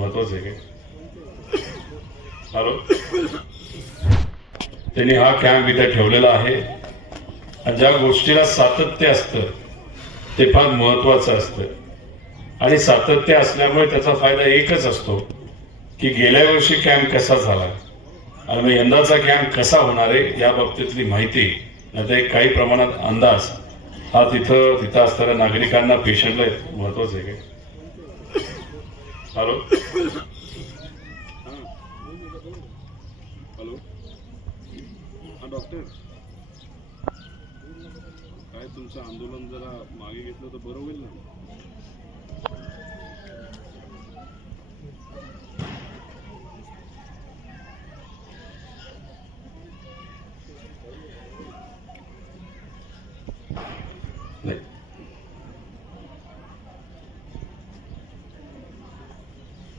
महत्वाचं आहे काय? हॅलो, त्यांनी हा कॅम्प इथे ठेवलेला आहे आणि ज्या गोष्टीला सातत्य असतं ते फार महत्वाचं असतं आणि सातत्य असल्यामुळे त्याचा फायदा एकच असतो की गेल्या वर्षी कॅम्प कसा झाला आणि मग यंदाचा कॅम्प कसा होणार आहे या बाबतीतली माहिती नाहीतर एक काही प्रमाणात अंदाज हा तिथं असणाऱ्या नागरिकांना पेशंटला महत्वाचं आहे काय? हॅलो, हॅलो, हा डॉक्टर, काय तुमचं आंदोलन जरा मागे घेतलं तर बरं होईल ना?